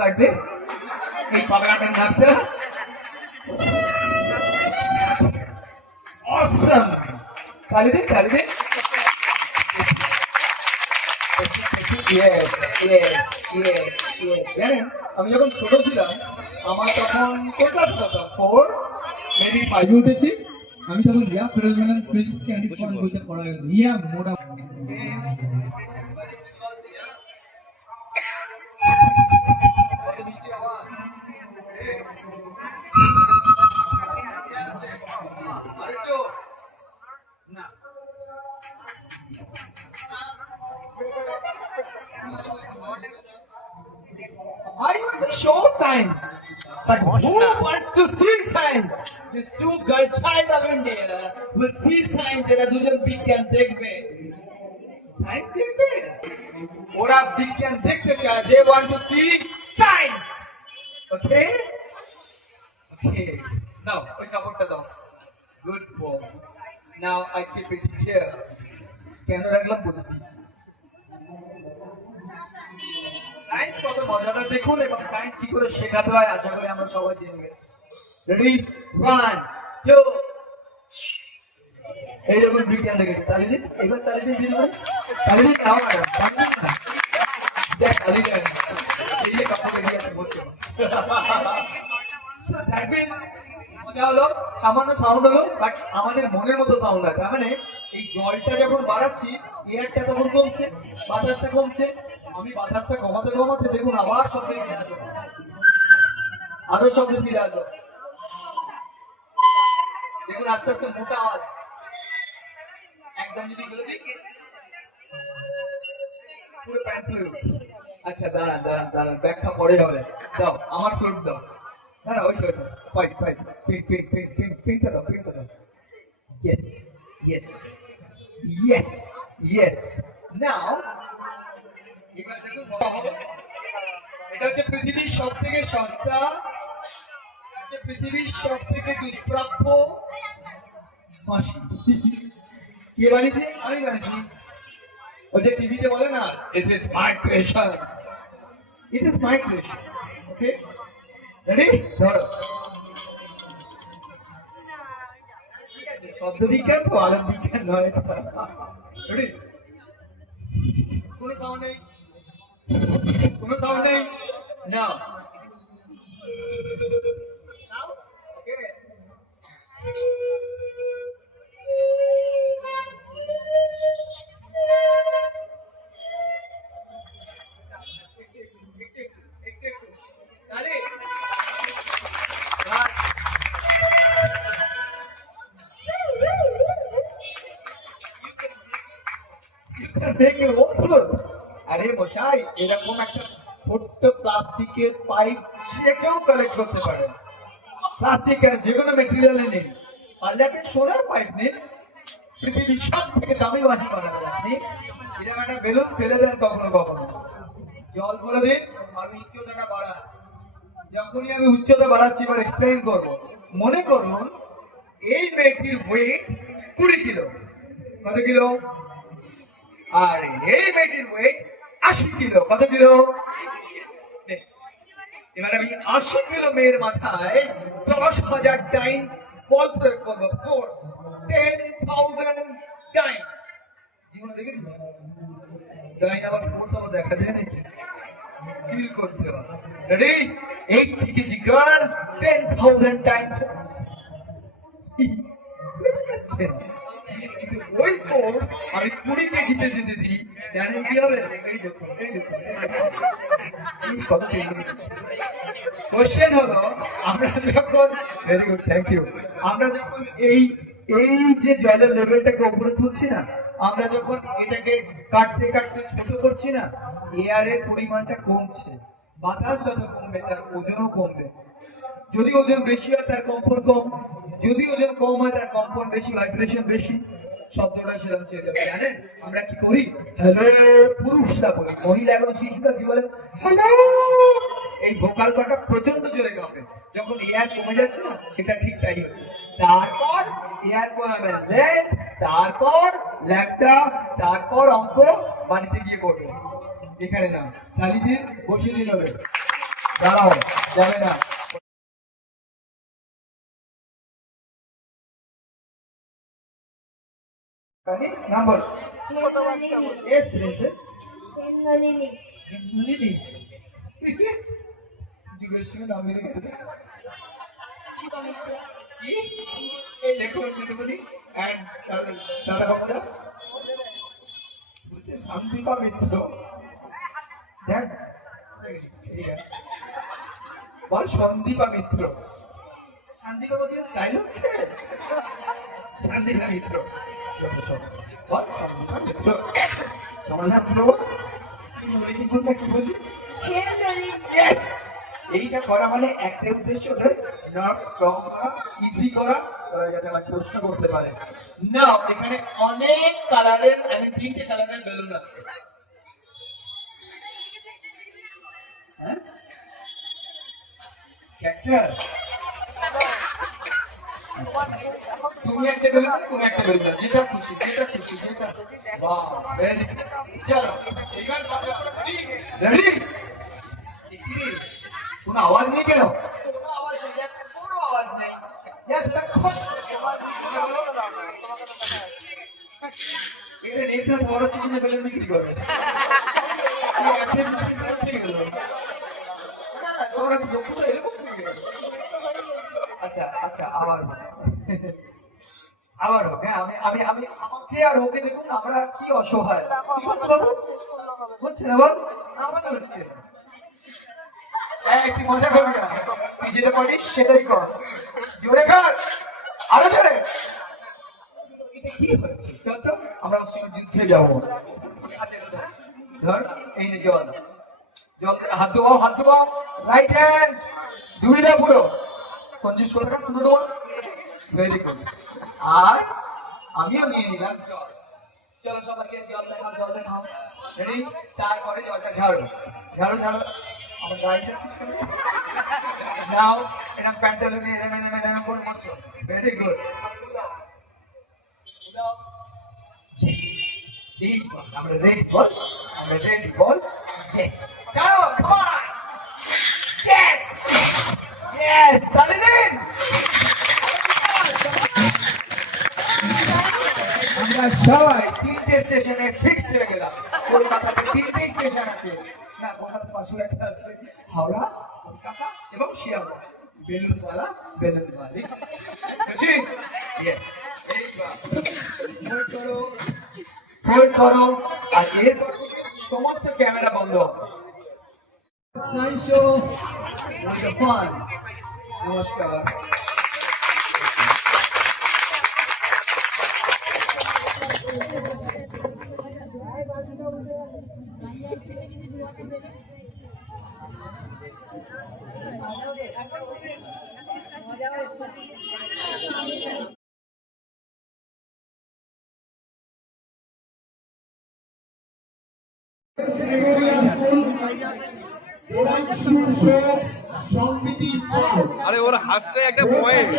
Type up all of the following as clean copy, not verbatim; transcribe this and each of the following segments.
কাটবে এই পাগলাটার নাকটা। অসম, তালি দিন তালি দিন। জানেন আমি যখন ছোট ছিলাম আমার তখন ক্লাস করতাম 4 মেবি 5 উঠেছি আমি তখন ইয়া ফেরোজম্যান ফিজিক্স ক্যান্ডিডেট বইটা পড়া ইয়া মোটা। I want to show science, but who wants to see science? These two girl child of India will see science. They are doing বিজ্ঞান দেখবে, science দেখবে, ওরা বিজ্ঞান দেখতে চায়। They want to see science. Okay? Okay. Now, ওই কাপড়টা দাও। Good boy. Now I keep it here. কেন রাখলাম বুঝবি? সায়েন্স কত মজাদার দেখুন এবং সায়েন্স কি করে শেখাতে হয় আশা করি আমরা সবাই জেনে গেছি। রেডি 1 2 এইরকম বিজ্ঞান দেখেছি। তালি দিন, এবার তালি দিন দিন তালি দিন। নাও দেখ তালি দেন এই যে কাপড় দিয়ে আছে বলছো। দেখবেন মজা হলো, সামান্য সাউন্ড হলো, বাট আমাদের মনের মতো সাউন্ড হয়। তার মানে এই জলটা যখন বাড়াচ্ছি এয়ারটা তখন কমছে, বাতাসটা কমছে। আমি বাতাসটা কমাতে কমাতে দেখুন আবার শব্দ আরো শব্দ ফিরে আসলো। দেখুন আস্তে আস্তে মোটা আওয়াজ একদম যদি পুরো প্যান্ট খুলে উঠছে। আচ্ছা দাঁড়ান দাঁড়ান দাঁড়ান, ব্যাখ্যা পরে হবে। দাও আমার ফ্লুট দাও। না না ওই তো fight fight pick pick pick pick পিকটা দাও পিকটা দাও। Yes yes yes yes. নাও এটা হচ্ছে পৃথিবীর সব থেকে সস্তা, পৃথিবীর সব থেকে দুষ্প্রাপ্য ফাঁসি। কে বানিয়েছে? আমি বানিয়েছি। ওই যে টিভিতে বলে না it is my creation, it is my creation. Okay ready ধরো। শব্দ বিজ্ঞান তো আলোক বিজ্ঞান নয়। রেডি? কোনো সাউন্ড নেই, কোনো সাউন্ড নেই। নাও ওকে আরে মশাই এরকম একটা ছোট্ট প্লাস্টিকের পাইপ সে কেউ কালেক্ট করতে পারে। প্লাস্টিক যে কোনো মেটেরিয়ালে নেই, পারলে আপনি সোনার পাইপ নেন, পৃথিবীর সব থেকে দামি বাসি বানাবেন আপনি। এরকম একটা বেলুন ফেলে দেন কখনো কখনো, জল ভরে দিন আর উচ্চতাটা বাড়ান। যখনই আমি উচ্চতা বাড়াচ্ছি এবার এক্সপ্লেইন করবো। মনে করুন এই মেয়েটির ওয়েট 20 কিলো। কত কিলো? আর এই মেয়েটির ওয়েট 80 কিলো। কত কিলো? এবার আমি 80 কিলো মেয়ের মাথায় 10,000 টাইম বল প্রয়োগ করবো। Force 10,000 time. জীবনে দেখেছিস টাইম আবার ফোর্স আবার দেখা যায় নাকি? ফিল করতে হবে। Ready? 80 KG girl 10,000 time force. ওই ফোর্স আমি 20 কেজিতে যদি দিই জানেন কি হবে? কোশ্চেন হলো আমরা যখন, ভেরি গুড থ্যাংক ইউ, আমরা যখন এই এই যে জলের লেভেলটাকে উপরে তুলছি না, আমরা যখন এটাকে কাটতে কাটতে ছোট করছি না, এয়ারের পরিমাণটা কমছে। বাতাস যত কমবে তার ওজনও কমবে। যদি ওজন বেশি হয় তার কম্পন কম, যদি ওজন কম হয় তার কম্পন বেশি, ভাইব্রেশন বেশি, শব্দটা সেরকম চেয়ে যাবে। জানেন আমরা কি করি? হ্যালো পুরুষরা বলি, মহিলা এবং শিশুরা কি বলে? হ্যালো। এই ভোকাল কটা প্রচন্ড জোরে গাবে। যখন এয়ার কমে যাচ্ছে না সেটা ঠিক তাই হচ্ছে। তারপর এয়ার কমাবে লেন্থ, তারপর ল্যাপটা, তারপর অঙ্ক বাড়িতে গিয়ে করবে। এখানে না খালি দিন বসে দিন হবে। দাঁড়াও, যাবে না। Number Yes, princess. Lily. জিজ্ঞেস করে নাম লিখে দেবে। কি? এই লেখো লিখে বলি। And দাদা বাবুরা শান্তিপা মিত্র। দেখ বল সন্দীপা মিত্র। শান্তিপা বলছে স্টাইল হচ্ছে শান্তিপা মিত্র। বল সন্দীপা মিত্র। তোমার নাম কি বলবো? কি বলছি? এইটা করা মানে একটা উদ্দেশ্য নার্ভ স্ট্রং করা, ইজি করা, ওরা যাতে আমার প্রশ্ন করতে পারে না। এখানে অনেক কালারের, আমি 3টে কালারের বেলুন আছে। হ্যাঁ ক্যাক্টাস, তুমি একটা বেলুন, তুমি একটা বেলুন, যেটা খুশি যেটা খুশি যেটা। বাহ ভেরি গুড। চলো এবার রেডি। কোনো আওয়াজ নেই কেন? কোনো আওয়াজ নেই, কোনো আওয়াজ নেই। এটা নেটটা বড় চিনে বেলুন বিক্রি করবে। আচ্ছা আচ্ছা আবার আবার হোক। হ্যাঁ আমি আমি আমি আমাকে আর ওকে দেখুন, আমরা কি অসহায় হচ্ছে না বল, আমার হচ্ছে। একটু মজা করবি না, তুই যেটা করিস সেটাই কর। জোরে কর, আরো জোরে। এটা কি হচ্ছে? চল তো আমরা যুদ্ধে যাবো। ধর এই নে জল, জল হাত ধোয়াও, হাত ধোয়াও। রাইট হ্যান্ড ধুয়ে দাও পুরো, কঞ্জুস করে থাকা পুরো দেবো। Very good. আর আমিও নিয়ে নিলাম জল। চলো সবাইকে জল দেখাও, জল দেখাও। রেডি? তারপরে জলটা ঝাড়ো, ঝাড়ো ঝাড়ো। আমার গাড়ি যাচ্ছিস কেন? নাও এরকম প্যান্টালুনে এরম এরম এরম করে মরছো। Very good. আমরা রেডি বল, আমরা রেডি বল। Yes. Go, come on. Yes. Yes. তালি দিন। আমরা সবাই 3টে স্টেশনে ফিক্স হয়ে গেলাম। কলকাতাতে 3টে স্টেশন আছে। না কলকাতার পাশে একটা আছে, হাওড়া, কলকাতা এবং শিয়ালদা। বেলুনওয়ালা, বেলুনওয়ালি। খুশি? Yes. হোল্ড করো। আর এর সমস্ত ক্যামেরা বন্ধ। নমস্কার। আরে ওর হাতটা একটা পয়েন্ট।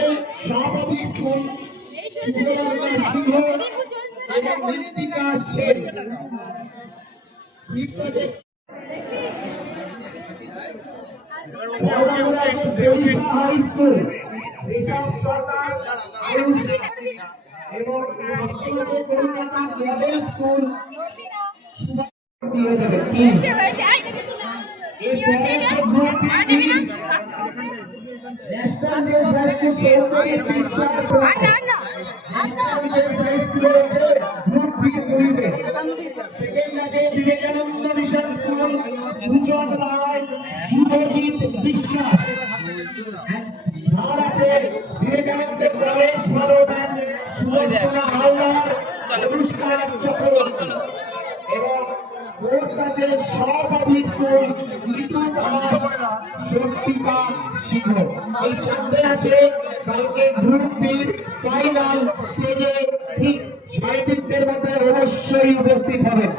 অবশ্যই উপস্থিত হবেন,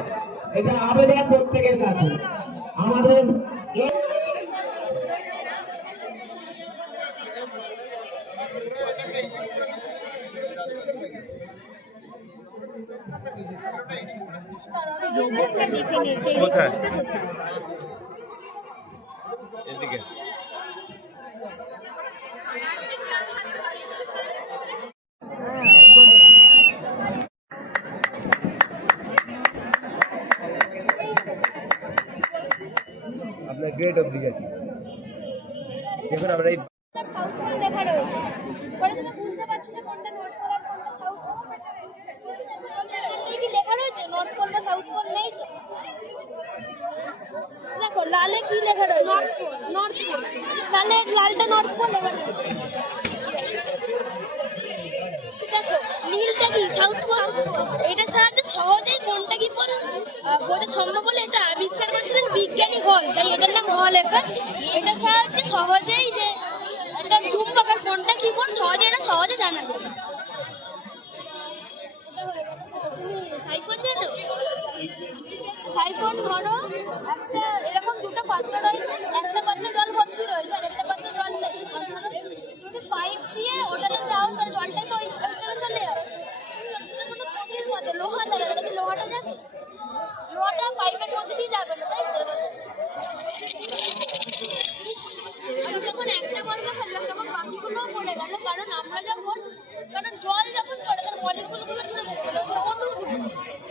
এটা আবেদন প্রত্যেকের কাছে। আমাদের কোথায়? এদিকে গেট অব্দি গেছি। দেখুন আমরা এই সাউথ পোল লেখা রয়েছে। পরে তুমি বুঝতে পারছো না কোনটা নর্থ পোল আর কোনটা সাউথ পোল। কি লেখা রয়েছে নর্থ পোল বা সাউথ পোল নেই তো। দেখো লালে কি লেখা রয়েছে নর্থ পোল। লালে লালটা নর্থ পোল এবার দেখো নীলটা কি সাউথ পোল। এটা সাহায্যে সহজেই কোনটা কি পোল বোঝা সম্ভব বলে এটা আবিষ্কার করেছিলেন বিজ্ঞানী হল, তাই এটার নাম হল এফেক্ট। এটা সাহায্যে সহজেই যে একটা চুম্বকের কোনটা কি কোন সহজে এটা সহজে জানা যায়। তুমি সাইফোন জানো? সাইফোন ধরো একটা এরকম দুটো পাত্র রয়েছে, একটা পাত্রে জল ভর্তি রয়েছে আর একটা পাত্রে জল নেই। যদি পাইপ দিয়ে ওটাতে দাও তাহলে জলটা তো ওই দিকে চলে যাবে। কোনো পথের মধ্যে লোহা দ্বারা যাতে লোহাটা যাবে, লোহাটা পাইপের মধ্যে দিয়ে যাবে না, তাই তো? আমি যখন একটা বর্গ ফেললাম তখন বাকিগুলোও পড়ে গেল, কারণ জল যখন পড়ে তার মলিকুলগুলো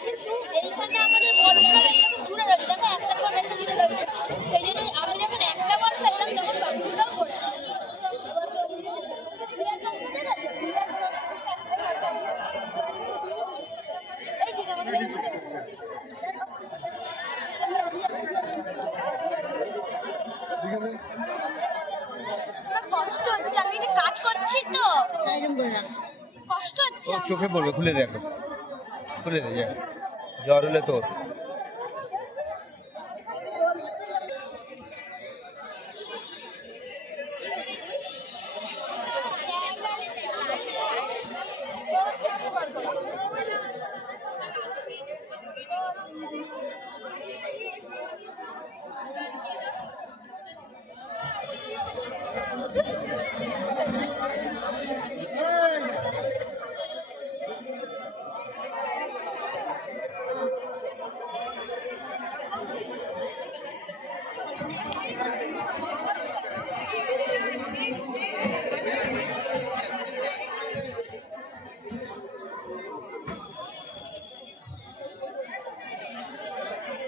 কিন্তু এইখানে আমাদের বলগুলো একদম জুড়ে রয়েছে। দেখো একটা পর একটা জুড়ে রয়েছে, সেই জন্য আমি যখন একটা বল ফেললাম তখন বাকিগুলোও পড়ে। এই ঠিক আছে কষ্ট হচ্ছে, আমি একটা কাজ করছি তো কষ্ট হচ্ছে। তোর চোখে পড়বে, খুলে দেখো, খুলে দে যা। জ্বর হলে তোর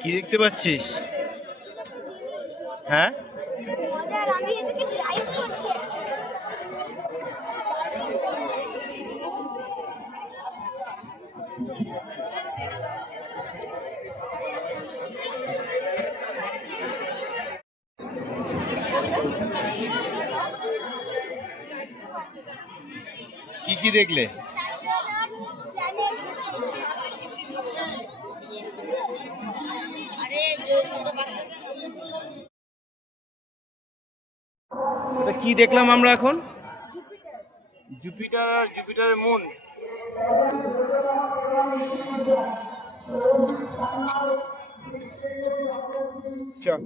কি দেখতে পাচ্ছিস? হ্যাঁ, আমি এটাকে ড্রাইভ করছি। কি কি দেখলে? এটা কি দেখলাম আমরা এখন? জুপিটার আর জুপিটারের মুন। চল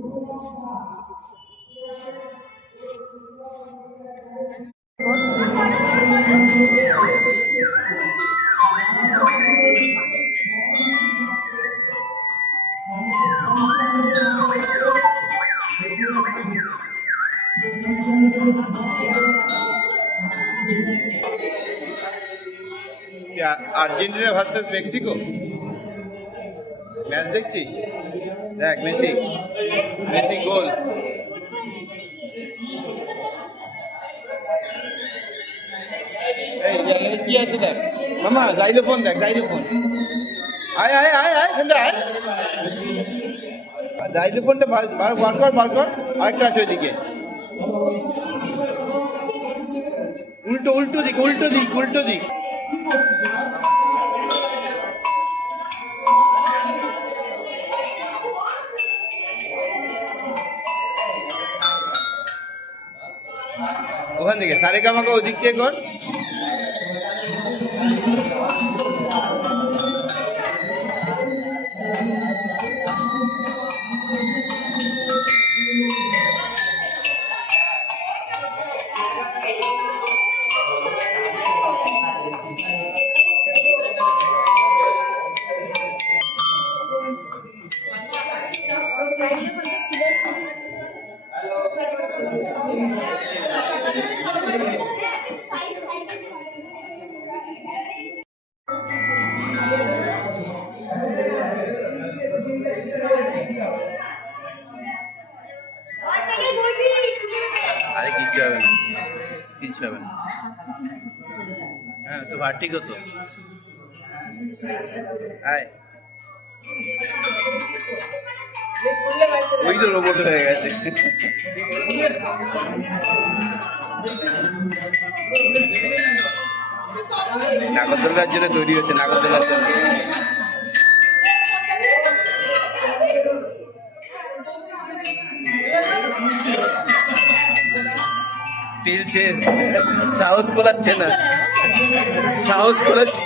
আর্জেন্টিনা ভার্সেস মেক্সিকো ম্যাচ দেখছিস? দেখ মেসি, মেসি গোল। এই কি আছে দেখ মামা, জাইলোফোন দেখ, জাইলোফোন। আয় আয় আয় আয়, এখানটা আয়। জাইলোফোনটা বার কর, বার কর। আরেকটা আছে ওইদিকে, উল্টো উল্টো দিক, উল্টো দিক, উল্টো দিক। ওখান থেকে সারেগামাকে ওদিক থেকে কর। হ্যাঁ তো ভার্টিক তো আয় ওই তো রোবট হয়ে গেছে নাগরদোলার জন্য তৈরি হচ্ছে নাগরদোলার জন্য তেল শেষ সাহস কোলাচ্ছে না সাহস কোলাচ্ছে